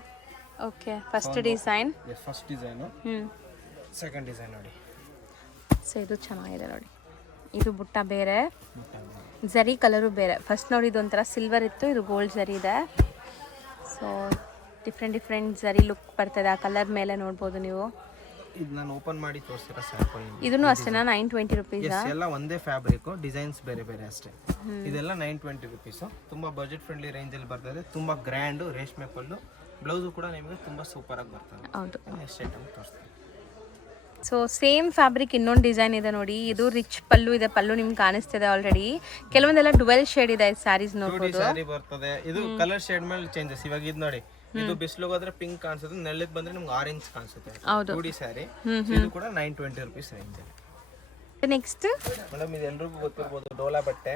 Okay, first design. First design. Second design ನೋಡಿ. ಸೊ ಇದು ಚೆನ್ನಾಗಿದೆ ನೋಡಿ. ಇದು ಬುಟ್ಟ ಬೇರೆ, ಜರಿ ಕಲರು ಬೇರೆ. ಫಸ್ಟ್ ನೋಡಿ ಇದು ಒಂಥರ ಸಿಲ್ವರ್ ಇತ್ತು, ಇದು ಗೋಲ್ಡ್ ಜರಿ ಇದೆ. ಸೊ ಡಿಫ್ರೆಂಟ್ ಜರಿ ಲುಕ್ ಬರ್ತದೆ ಆ ಕಲರ್ ಮೇಲೆ ನೋಡ್ಬೋದು ನೀವು. ಇದು ನಾನು ಓಪನ್ ಮಾಡಿ ತೋರಿಸಿರೋ ಸ್ಯಾಂಪಲ್. ಇದನ್ನು ಅಷ್ಟೇನಾ 920 rupees? ಎಲ್ಲ ಒಂದೇ ಫ್ಯಾಬ್ರಿಕ್, ಡಿಸೈನ್ಸ್ ಬೇರೆ ಬೇರೆ ಅಷ್ಟೇ. ಇದೆಲ್ಲ 920 rupees. ತುಂಬಾ ಬಜೆಟ್ ಫ್ರೆಂಡ್ಲಿ ರೇಂಜ್ ಅಲ್ಲಿ ಬರ್ತದೆ. ತುಂಬಾ ಗ್ರ್ಯಾಂಡ್ ರೇಷ್ಮೆ ಪಲ್ಲು, ಬ್ಲೌಸು ಕೂಡ ನಿಮಗೆ ತುಂಬಾ ಸೂಪರ್ ಆಗಿ ಬರ್ತದೆ. ಹೌದು. ನೆಕ್ಸ್ಟ್ ಐಟಮ್ ತೋರಿಸ್ತೀನಿ. ಸೊ ಸೇಮ್ ಫ್ಯಾಬ್ರಿಕ್ ಇನ್ನೊಂದು ಡಿಸೈನ್ ಇದೆ ನೋಡಿ. ಇದು ರಿಚ್ ಪಲ್ಲು ಇದೆ, ಪಲ್ಲು ನಿಮ್ಗೆ ಕಾಣಿಸ್ತಿದೆ ಆಲ್ರೆಡಿ. ಕೆಲವೊಂದೆಲ್ಲ ಡುವೆಲ್ ಶೇಡ್ ಇದೆ ಸ್ಯಾರೀಸ್ ನೋಡ್ಬೋದು. ಸ್ಯಾರಿ ಬರ್ತದೆ. ಇದು ಕಲರ್ ಶೇಡ್ ಮೇಲೆ ಚೇಂಜಸ್. ಇವಾಗ ಇದು ನೋಡಿ, ಇದು ಬಿಸಿಲು ಹೋದ್ರೆ ಪಿಂಕ್ ಕಾಣಿಸುತ್ತೆ, ನೆರಳಿಗೆ ಬಂದ್ರೆ ನಿಮ್ಗೆ ಆರೆಂಜ್ ಕಾಣಿಸುತ್ತೆ. ಟೂಡಿ ಸ್ಯಾರಿ. ಇದು ಕೂಡ 920 rupees ರೇಂಜ್. ನೆಕ್ಸ್ಟ್ ಮೇಡಮ್ ಇದು ಎಲ್ರಿಗೂ ಗೊತ್ತಿರ್ಬೋದು, ಡೋಲಾ ಬಟ್ಟೆ.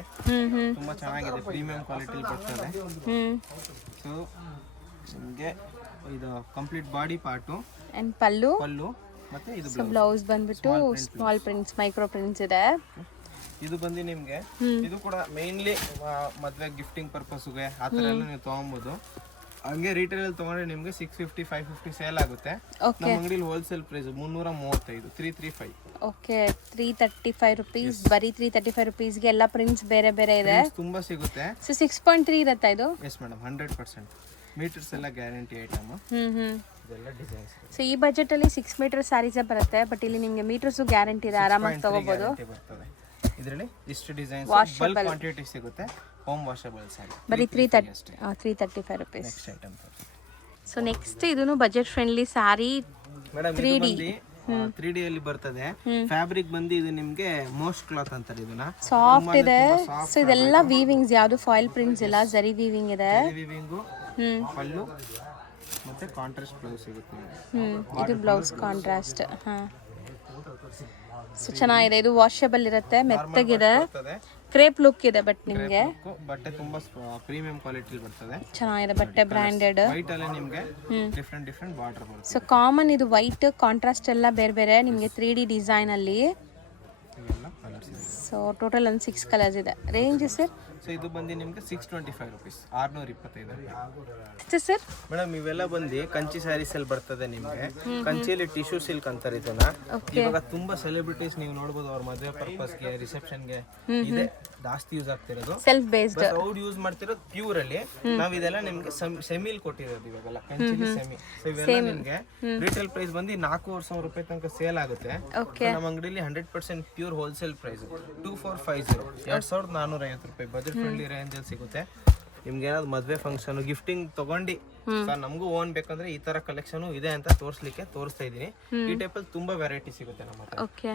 ತುಂಬಾ ಚೆನ್ನಾಗಿದೆ, ಪ್ರೀಮಿಯಂ ಕ್ವಾಲಿಟಿ ಬರ್ತದೆ. ಸೊ ನಿಮಗೆ ಇದು ಕಂಪ್ಲೀಟ್ ಬಾಡಿ ಪಾರ್ಟು ಅಂಡ್ ಪಲ್ಲು ಮತ್ತೆ ಇದು ಬ್ಲೌಸ್ ಬಂದ್ಬಿಟ್ಟು ಸ್ಮಾಲ್ ಪ್ರಿಂಟ್ಸ್, ಮೈಕ್ರೋ ಪ್ರಿಂಟ್ಸ್ ಇದೆ. ಇದು ಬಂದು ನಿಮ್ಗೆ ಇದು ಕೂಡ ಮೇನ್ಲಿ ಮದ್ವೆ ಗಿಫ್ಟಿಂಗ್ ಪರ್ಪಸ್ಗೆ ಆ ಥರ ಎಲ್ಲ ನೀವು ತಗೊಬೋದು. ಹಂಗೆ ರಿಟೇಲ್ ಅಲ್ಲಿ ತಗೊಂಡ್ರೆ ನಿಮ್ಗೆ 650 550 ಸೇಲ್ ಆಗುತ್ತೆ. ನಮ್ಮ ಅಂಗಡಿಲಿ ಹೋಲ್ಸೇಲ್ ಪ್ರೈಸ್ 335, 335. Okay, 335 rupees. ಬರೀ 335 rupeesಗೆ ಎಲ್ಲ ಪ್ರಿಂಟ್ಸ್ ಬೇರೆ ಬೇರೆ ಇದೆ. ತುಂಬಾ ಸಿಗುತ್ತೆ. ಸೊ 6.3 ಇರುತ್ತಾ ಇದು? ಎಸ್ ಮೇಡಮ್, 100% ಮೀಟರ್ಸ್ ಎಲ್ಲ ಗ್ಯಾರಂಟಿ ಐಟಮ್. ಇದೆಲ್ಲ ಡಿಸೈನ್ಸ್. ಸೊ ಈ ಬಜೆಟ್ ಅಲ್ಲಿ 6 ಮೀಟರ್ ಸ್ಯಾರೀಸ್ ಬರುತ್ತೆ, ಬಟ್ ಇಲ್ಲಿ ನಿಮಗೆ ಮೀಟರ್ಸ್ ಗ್ಯಾರಂಟಿ ಇದೆ, ಆರಾಮಾಗಿ ತಗೋಬಹುದು. ಇದರಲ್ಲಿ ಇಷ್ಟು ಡಿಸೈನ್ಸ್ ಬಲ್ಕ್ ಕ್ವಾಂಟಿಟಿ ಸಿಗುತ್ತೆ. ಹೋಮ್ ವಾಷಬಲ್ ಸ್ಯಾರಿ ಬರೀ 335 rupees. Next item. So next ಇದೂನು budget friendly sari. Madam 3D ಅಲ್ಲಿ ಬರ್ತದೆ. ಫ್ಯಾಬ್ರಿಕ್ ಬಂದು ಇದು ನಿಮ್ಗೆ ಮೋಸ್ಟ್ ಕ್ಲಾತ್ ಅಂತಾರೆ. ಇದನ್ನ ಸಾಫ್ಟ್ ಇದೆ. ಸೊ ಇದೆಲ್ಲ ವೀವಿಂಗ್ಸ್, ಯಾವುದು ಫಾಯಿಲ್ ಪ್ರಿಂಟ್ಸ್ ಇಲ್ಲ, ಜರಿ ವೀವಿಂಗ್ ಇದೆ. ವೀವಿಂಗು, ಪಲ್ಲು ಮತ್ತೆ ಕಾಂಟ್ರಾಸ್ಟ್ ಬ್ಲೌಸ್ ಸಿಗುತ್ತೆ. ಇದು ಬ್ಲೌಸ್ ಕಾಂಟ್ರಾಸ್ಟ್. ಸೊ ಚೆನ್ನಾಗಿದೆ. ಇದು ವಾಷಬಲ್ ಇರುತ್ತೆ, ಮೆತ್ತಗಿದೆ, ಕ್ರೇಪ್ ಲುಕ್ ಇದೆ. ಬಟ್ ನಿಮಗೆ ಬಟ್ಟೆ ತುಂಬಾ ಪ್ರೀಮಿಯಂ ಕ್ವಾಲಿಟಿ ಬರ್ತದೆ. ಚೆನ್ನಾಗಿದೆ ಬಟ್ಟೆ, ಬ್ರಾಂಡೆಡ್. ವೈಟ್ ಅಲ್ಲಿ ನಿಮಗೆ ಡಿಫರೆಂಟ್ ಬಾರ್ಡರ್ ಬರುತ್ತೆ. ಸೊ ಕಾಮನ್ ಇದು ವೈಟ್, ಕಾಂಟ್ರಾಸ್ಟ್ ಎಲ್ಲ ಬೇರೆ ಬೇರೆ ನಿಮಗೆ 3D ಡಿಸೈನ್ ಅಲ್ಲಿ. ಸೊ ಟೋಟಲ್ ಒಂದು 6 ಕಲರ್ಸ್ ಇದೆ. Range sir? ಸೊ ಇದು ಬಂದು ನಿಮಗೆ 625 rupees, 625. ಸರ್ ಮೇಡಮ್ ಇವೆಲ್ಲ ಬಂದು ಕಂಚಿ ಸ್ಯಾರೀಸ್ ಅಲ್ಲಿ ಬರ್ತದೆ ನಿಮಗೆ. ಕಂಚಿಯಲ್ಲಿ ಟಿಶ್ಯೂ ಸಿಲ್ಕ್ ಅಂತಾರೆ ಇದನ್ನ. ಇವಾಗ ತುಂಬಾ ಸೆಲೆಬ್ರಿಟೀಸ್ ನೀವು ನೋಡಬಹುದು, ಅವ್ರ ಮದುವೆ ಪರ್ಪಸ್ಗೆ, ರಿಸೆಪ್ಷನ್ಗೆ ಇದೆ ಜಾಸ್ತಿ ಯೂಸ್ ಆಗ್ತಿರೋದು. ಸೆಲ್ಫ್ ಬೇಸ್ಡ್ ಅವ್ರು ಯೂಸ್ ಮಾಡ್ತಿರೋದು ಪ್ಯೂರ್ ಅಲ್ಲಿ. ನಾವ್ ಇದೆಲ್ಲ ನಿಮ್ಗೆ ಸೆಮಿಲ್ ಕೊಟ್ಟಿರೋದು ಇವಾಗೆಲ್ಲ, ಕಂಚಿಲಿ ಸೆಮಿ. ಸೊ ಇವೆಲ್ಲ ನಿಮ್ಗೆ ರಿಟೇಲ್ ಪ್ರೈಸ್ ಬಂದು 4,500 ರೂಪಾಯಿ ತನಕ ಸೇಲ್ ಆಗುತ್ತೆ. ನಮ್ಮ ಅಂಗಡಿಲಿ 100% ಪ್ಯೂರ್ ಹೋಲ್ಸೇಲ್ ಪ್ರೈಸ್ 2450, 2,450 ರೂಪಾಯಿ ಬಜೆಟ್ ಫ್ರೆಂಡ್ಲಿ ರೇಂಜ್ ಅಲ್ಲಿ ಸಿಗುತ್ತೆ. ನಿಮ್ಗೆ ಏನಾದ್ರು ಮದ್ವೆ ಫಂಕ್ಷನ್ ಗಿಫ್ಟಿಂಗ್ ತಗೊಂಡು ಸರ್ ನಮಗೂ ಓನ್ ಬೇಕಂದ್ರೆ ಈ ತರ ಕಲೆಕ್ಷನ್ ಇದೆ ಅಂತ ತೋರಿಸ್ತಾ ಇದೀನಿ. ಈ ಟೈಪ್ ಅಲ್ಲಿ ತುಂಬಾ ವೆರೈಟಿ ಸಿಗುತ್ತೆ ನಮ್ಮ ಹತ್ರ. ಓಕೆ,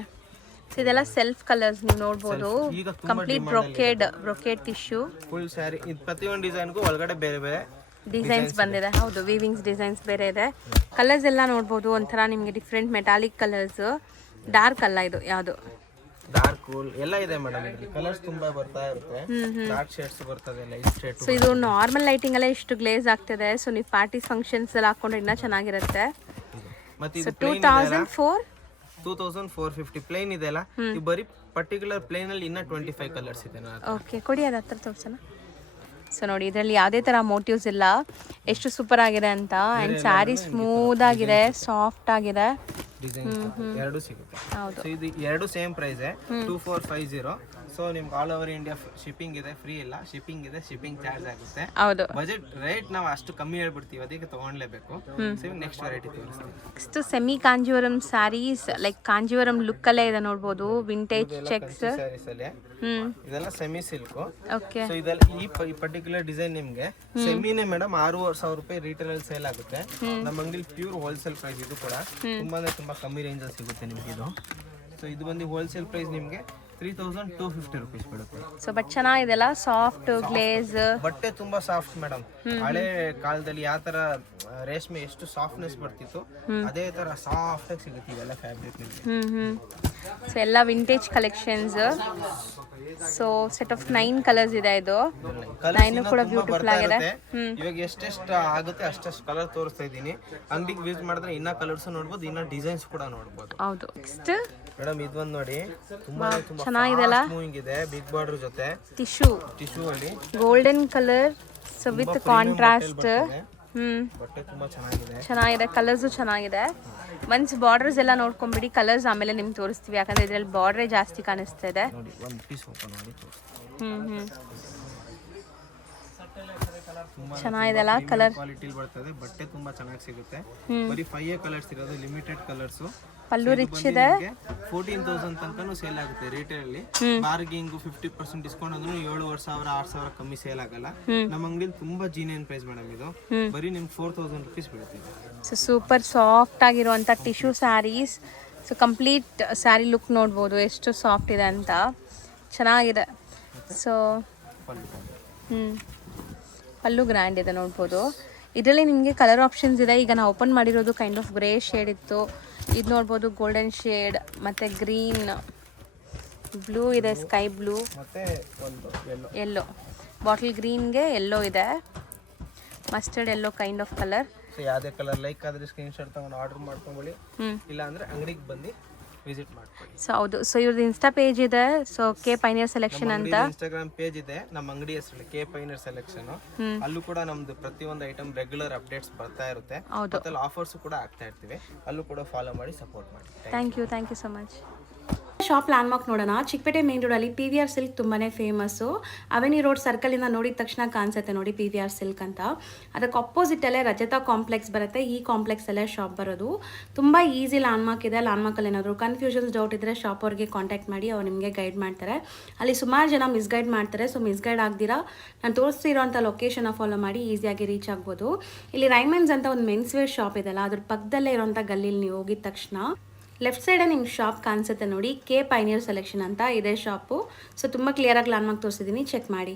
ಇದೆಲ್ಲ ಸೆಲ್ಫ್ ಕಲರ್ಸ್ ನೀವು ನೋಡಬಹುದು. Complete brocade tissue full sari. ಇದು ಪ್ರತಿಯೊಂದು ಡಿಸೈನ್ಗೂ ಒಳಗಡೆ ಬೇರೆ ಬೇರೆ ಡಿಸೈನ್ಸ್ ಬಂದಿದೆ. ಹೌದು, ವೀವಿಂಗ್ಸ್ ಡಿಸೈನ್ಸ್ ಬೇರೆ ಇದೆ. ಕಲರ್ಸ್ ಎಲ್ಲ ನೋಡಬಹುದು, ಒಂಥರ ನಿಮಗೆ ಡಿಫ್ರೆಂಟ್ ಮೆಟಾಲಿಕ್ ಕಲರ್ಸ್. ಡಾರ್ಕ್ ಅಲ್ಲ ಇದು, ಯಾವುದು ಡಾರ್ಕ್ ಕೂಲ್ ಎಲ್ಲ ಇದೆ ಮೇಡಮ್. ಇಲ್ಲಿ ಕಲರ್ಸ್ ತುಂಬಾ ಬರ್ತಾ ಇರುತ್ತೆ. ಡಾರ್ಕ್ ಶೇಡ್ಸ್ ಬರ್ತದೆ, ಲೈಟ್ ಶೇಡ್. ಸೊ ಇದು ನಾರ್ಮಲ್ ಲೈಟಿಂಗ್ ಅಲ್ಲೇ ಇಷ್ಟು ಗ್ಲೇಸ್ ಆಗ್ತಿದೆ. ಸೊ ನೀವು ಪಾರ್ಟಿ ಫಂಕ್ಷನ್ಸ್ ಎಲ್ಲ ಹಾಕೊಂಡ್ರೆ ಇನ್ನೂ ಚೆನ್ನಾಗಿರುತ್ತೆ. ಮತ್ತೆ ಇದು 2450 ಪ್ಲೇನ್ ಇದೆ ಅಲ್ಲ, ಈ ಬರೀ ಪರ್ಟಿಕ್ಯುಲರ್ ಪ್ಲೇನ್ ಅಲ್ಲಿ ಇನ್ನ 25 ಕಲರ್ಸ್ ಇದೆ. ಓಕೆ, ಕೊಡಿ ಅದು ಹತ್ರ ತೋರ್ಸೋಣ. ಸೊ ನೋಡಿ, ಇದರಲ್ಲಿ ಯಾವುದೇ ಥರ ಮೋಟಿವ್ಸ್ ಇಲ್ಲ, ಎಷ್ಟು ಸೂಪರ್ ಆಗಿದೆ ಅಂತ. ಆ್ಯಂಡ್ ಸ್ಯಾರಿ ಸ್ಮೂತ್ ಆಗಿದೆ, ಸಾಫ್ಟ್ ಆಗಿದೆ. ಡಿಸೈನ್ಸ್ ಎರಡು ಸಿಗುತ್ತೆ. ಸೊ ಇದು ಎರಡು ಸೇಮ್ ಪ್ರೈಸ್ 2450. ಸೊ ನಿಮ್ಗೆ ಆಲ್ ಓವರ್ ಇಂಡಿಯಾ ಶಿಪ್ಪಿಂಗ್ ಇದೆ, ಫ್ರೀ ಇಲ್ಲ. ಶಿಪ್ಪಿಂಗ್ ಇದೆ, ಶಿಪ್ಪಿಂಗ್ ಚಾರ್ಜ್ ಆಗುತ್ತೆ. ಹೌದು, ಬಜೆಟ್ ರೇಟ್ ನಾವು ಅಷ್ಟು ಕಮ್ಮಿ ಹೇಳ್ಬಿಡ್ತೀವಿ, ಅದಕ್ಕೆ ತಗೊಳ್ಲೇಬೇಕು. ನೆಕ್ಸ್ಟ್ ವೆರೈಟಿ ತೋರಿಸ್ತೀವಿ. Next semi Kanjeevaram saris, like Kanjeevaram look ಅಲ್ಲೇ ಇದೆ ನೋಡಬಹುದು. ವಿಂಟೇಜ್ ಚೆಕ್ಸ್ ಸ್ಯಾರೀಸ್ ಅಲ್ಲಿ ಇದೆಲ್ಲ ಸೆಮಿ ಸಿಲ್ಕ್. ಓಕೆ, ಸೊ ಇದೆಲ್ಲ ಈ ಪರ್ಟಿಕ್ಯುಲರ್ ಡಿಸೈನ್ ನಿಮ್ಗೆ ಸೆಮಿನೇ ಮೇಡಮ್ 6,500 ರೂಪಾಯಿ ರಿಟೇಲ್ ಅಲ್ಲಿ ಸೇಲ್ ಆಗುತ್ತೆ. ನಮ್ಮ ಅಂಗಡಿಲಿ ಪ್ಯೂರ್ ಹೋಲ್ಸೇಲ್ ಪ್ರೈಸ್. ಇದು ಕೂಡ ತುಂಬಾ ಕಮ್ಮಿ ರೇಂಜ್ ಅಲ್ಲಿ ಸಿಗುತ್ತೆ ನಿಮ್ಗೆ ಇದು. ಸೊ ಇದು ಬಂದು ಹೋಲ್ಸೇಲ್ ಪ್ರೈಸ್ ನಿಮ್ಗೆ 3250 ರುಪೀಸ್ ಬೀಳುತ್ತೆ. ಸೊ ಬಟ್ ಚೆನ್ನಾಗಿದೆಲ್ಲ, ಸಾಫ್ಟ್ ಗ್ಲೇಸ್. ಬಟ್ಟೆ ತುಂಬಾ ಸಾಫ್ಟ್ ಮೇಡಮ್. ಹಳೆ ಕಾಲದಲ್ಲಿ ಯಾವ ತರ ರೇಷ್ಮೆ ಎಷ್ಟು ಸಾಫ್ಟ್ನೆಸ್ ಬರ್ತಿತ್ತು ಅದೇ ತರ ಸಾಫ್ಟ್ ಆಗಿ ಸಿಗುತ್ತೆ ಇವೆಲ್ಲ ಫ್ಯಾಬ್ರಿಕ್ ನಿಮಗೆ. ಸೊ ಎಲ್ಲ vintage collections. So set of 9 colours ಇದೆ ಇದು. 9 ಕೂಡ ಬ್ಯೂಟಿಫುಲ್ ಆಗಿದೆ. ಇವಾಗ ಎಷ್ಟೆಷ್ಟು ಆಗುತ್ತೆ ಅಷ್ಟಷ್ಟು ಕಲರ್ ತೋರಿಸ್ತಾ ಇದ್ದೀನಿ. ಅಂಗಡಿಗೆ ವಿಸಿಟ್ ಮಾಡಿದ್ರೆ ಇನ್ನ ಕಲರ್ಸ್ ನೋಡ್ಬೋದು, ಇನ್ನ ಡಿಸೈನ್ಸ್ ಕೂಡ ನೋಡ್ಬೋದು. ಹೌದು. ನೆಕ್ಸ್ಟ್ ಮೇಡಮ್ ಇದೊಂದು ನೋಡಿ, ತುಂಬಾ ಚೆನ್ನಾಗಿದೆಲ್ಲ. ಮೂವಿಂಗ್ ಇದೆ, ಬಿಗ್ ಬಾರ್ಡರ್ ಜೊತೆ ಟಿಶ್ಯೂ ಅಲ್ಲಿ golden colour. So with contrast. ಬಟ್ಟೆ ತುಂಬಾ ಚೆನ್ನಾಗಿದೆ. ಚೆನ್ನಾಗಿದೆ, ಕಲರ್ಸು ಚೆನ್ನಾಗಿದೆ. ಒನ್ಸ್ ಬಾರ್ಡರ್ಸ್ ಎಲ್ಲ ನೋಡ್ಕೊಂಡ್ಬಿಡಿ, ಕಲರ್ಸ್ ಆಮೇಲೆ ನಿಮ್ಗೆ ತೋರಿಸ್ತೀವಿ, ಯಾಕಂದ್ರೆ ಇದ್ರಲ್ಲಿ ಬಾರ್ಡ್ರೇ ಜಾಸ್ತಿ ಕಾಣಿಸ್ತಾ ಇದೆ. ನೋಡಿ ಒಂದು ಪೀಸ್ ಓಪನ್ ಮಾಡಿ ಚೆನ್ನಾಗಿದೆಲ್ಲ ಕಲರ್. ಕ್ವಾಲಿಟಿ ಬರ್ತದೆ, ಬಟ್ಟೆ ತುಂಬಾ ಚೆನ್ನಾಗಿ ಸಿಗುತ್ತೆ. ಬರೀ 5 ಕಲರ್ಸ್ ಇರೋದು, ಲಿಮಿಟೆಡ್ ಕಲರ್ಸ್. ಪಲ್ಲು ರಿಚ್ ಇದೆ. 14,000 ತನಕನೂ ಸೇಲ್ ಆಗುತ್ತೆ ರಿಟೇಲ್ ಅಲ್ಲಿ. ಬಾರ್ಗಿಂಗ್ 50% ಡಿಸ್ಕೌಂಟ್ ಅಂದ್ರೆ 7,000 8,000 ಕಮ್ಮಿ ಸೇಲ್ ಆಗಲ್ಲ. ನಮ್ಮ ಅಂಗಡಿಯಲ್ಲಿ ತುಂಬಾ ಜೀನಿಯನ್ ಪ್ರೈಸ್ ಮೇಡಮ್ ಇದು. ಬರೀ ನಿಮ್ಗೆ 4,000 ರುಪೀಸ್ ಬೀಳುತ್ತೆ. ಸೊ ಸೂಪರ್ ಸಾಫ್ಟ್ ಆಗಿರುವಂಥ tissue saris. So complete sari look ನೋಡ್ಬೋದು ಎಷ್ಟು ಸಾಫ್ಟ್ ಇದೆ ಅಂತ, ಚೆನ್ನಾಗಿದೆ. ಸೊ ಪಲ್ಲು ಗ್ರ್ಯಾಂಡ್ ಇದೆ ನೋಡ್ಬೋದು. ಇದರಲ್ಲಿ ನಿಮಗೆ ಕಲರ್ ಆಪ್ಷನ್ಸ್ ಇದೆ. ಈಗ ನಾವು ಓಪನ್ ಮಾಡಿರೋದು ಕೈಂಡ್ ಆಫ್ ಗ್ರೇ ಶೇಡ್ ಇತ್ತು, ಇದು ನೋಡ್ಬೋದು ಗೋಲ್ಡನ್ ಶೇಡ್, ಮತ್ತು ಗ್ರೀನ್, ಬ್ಲೂ ಇದೆ, ಸ್ಕೈ ಬ್ಲೂ, ಮತ್ತೆ ಒಂದು ಯೆಲ್ಲೋ, ಬಾಟಲ್ ಗ್ರೀನ್ಗೆ ಯೆಲ್ಲೋ ಇದೆ, mustard yellow kind of colour. So ಯಾವುದೇ ಕಲರ್ ಲೈಕ್ ಆದ್ರೆ ಸ್ಕ್ರೀನ್ ಶಾಟ್ ತಗೊಂಡು ಆರ್ಡರ್ ಮಾಡ್ಕೊಂಡ್ಬಿಡಿ, ಇಲ್ಲ ಅಂದ್ರೆ ಅಂಗಡಿಗೆ ಬಂದು ವಿಸಿಟ್ ಮಾಡ್ಕೊಳ್ಳಿ. ಸೊ ಹೌದು. ಸೊ ಇವ್ರದ್ದು ಇನ್ಸ್ಟಾ ಪೇಜ್ ಇದೆ, ಸೊ ಕೆ ಪೈನಿಯರ್ ಸೆಲೆಕ್ಷನ್ ಅಂತ. ಇನ್ಸ್ಟಾಗ್ರಾಮ್ ಪೇಜ್ ಇದೆ, ನಮ್ಮ ಅಂಗಡಿ ಹೆಸರು ಕೆ ಪೈನಿಯರ್ ಸೆಲೆಕ್ಷನ್. ಅಲ್ಲೂ ಕೂಡ ನಮ್ದು ಪ್ರತಿಯೊಂದು ಐಟಮ್ ರೆಗ್ಯುಲರ್ ಅಪ್ಡೇಟ್ಸ್ ಬರ್ತಾ ಇರುತ್ತೆ, ಮತ್ತೆ ಆಫರ್ಸ್ ಕೂಡ ಆಗ್ತಾ ಇರ್ತೀವಿ. ಅಲ್ಲೂ ಕೂಡ ಫಾಲೋ ಮಾಡಿ ಸಪೋರ್ಟ್ ಮಾಡಿ. Thank you so much. Shop landmark ನೋಡೋಣ. ಚಿಕ್ಕಪೇಟೆ ಮೇನ್ ರೋಡಲ್ಲಿ PVR ಸಿಲ್ಕ್ ತುಂಬಾ ಫೇಮಸ್ಸು. ಅವೆನಿ ರೋಡ್ ಸರ್ಕಲಿಂದ ನೋಡಿದ ತಕ್ಷಣ ಕಾಣಿಸುತ್ತೆ ನೋಡಿ PVR ಸಿಲ್ಕ್ ಅಂತ. ಅದಕ್ಕೆ ಅಪೋಸಿಟಲ್ಲೇ ರಜತಾ ಕಾಂಪ್ಲೆಕ್ಸ್ ಬರುತ್ತೆ. ಈ ಕಾಂಪ್ಲೆಕ್ಸಲ್ಲೇ ಶಾಪ್ ಬರೋದು. ತುಂಬ ಈಸಿ ಲ್ಯಾಂಡ್ಮಾರ್ಕ್ ಇದೆ. ಲ್ಯಾಂಡ್ಮಾರ್ಕಲ್ಲಿ ಏನಾದರೂ ಕನ್ಫ್ಯೂಷನ್ಸ್ ಡೌಟ್ ಇದ್ದರೆ ಶಾಪ್ ಅವ್ರಿಗೆ ಕಾಂಟ್ಯಾಕ್ಟ್ ಮಾಡಿ, ಅವ್ರು ನಿಮಗೆ ಗೈಡ್ ಮಾಡ್ತಾರೆ. ಅಲ್ಲಿ ಸುಮಾರು ಜನ ಮಿಸ್ಗೈಡ್ ಮಾಡ್ತಾರೆ. ಸೊ ಮಿಸ್ಗೈಡ್ ಆಗ್ದಿರಾ ನಾನು ತೋರಿಸ್ತಿರೋಂಥ ಲೊಕೇಶನ್ನ ಫಾಲೋ ಮಾಡಿ ಈಸಿಯಾಗಿ ರೀಚ್ ಆಗ್ಬೋದು. ಇಲ್ಲಿ ರೈಮನ್ಸ್ ಅಂತ ಒಂದು ಮೆನ್ಸ್ ವೇರ್ ಶಾಪ್ ಇದೆಲ್ಲ, ಅದ್ರ ಪಕ್ಕದಲ್ಲೇ ಇರೋಂಥ ಗಲ್ಲಿಲಿ ನೀವು ಹೋಗಿದ ತಕ್ಷಣ ಲೆಫ್ಟ್ ಸೈಡೇ ನಿಮ್ಗೆ ಶಾಪ್ ಕಾಣಿಸುತ್ತೆ ನೋಡಿ, ಕೆ ಪೈನಿಯರ್ ಸೆಲೆಕ್ಷನ್ ಅಂತ ಇದೆ ಶಾಪು. ಸೊ ತುಂಬ ಕ್ಲಿಯರಾಗಿ ಲ್ಯಾಂಡ್ಮಾರ್ಕ್ ತೋರಿಸಿದ್ದೀನಿ, ಚೆಕ್ ಮಾಡಿ.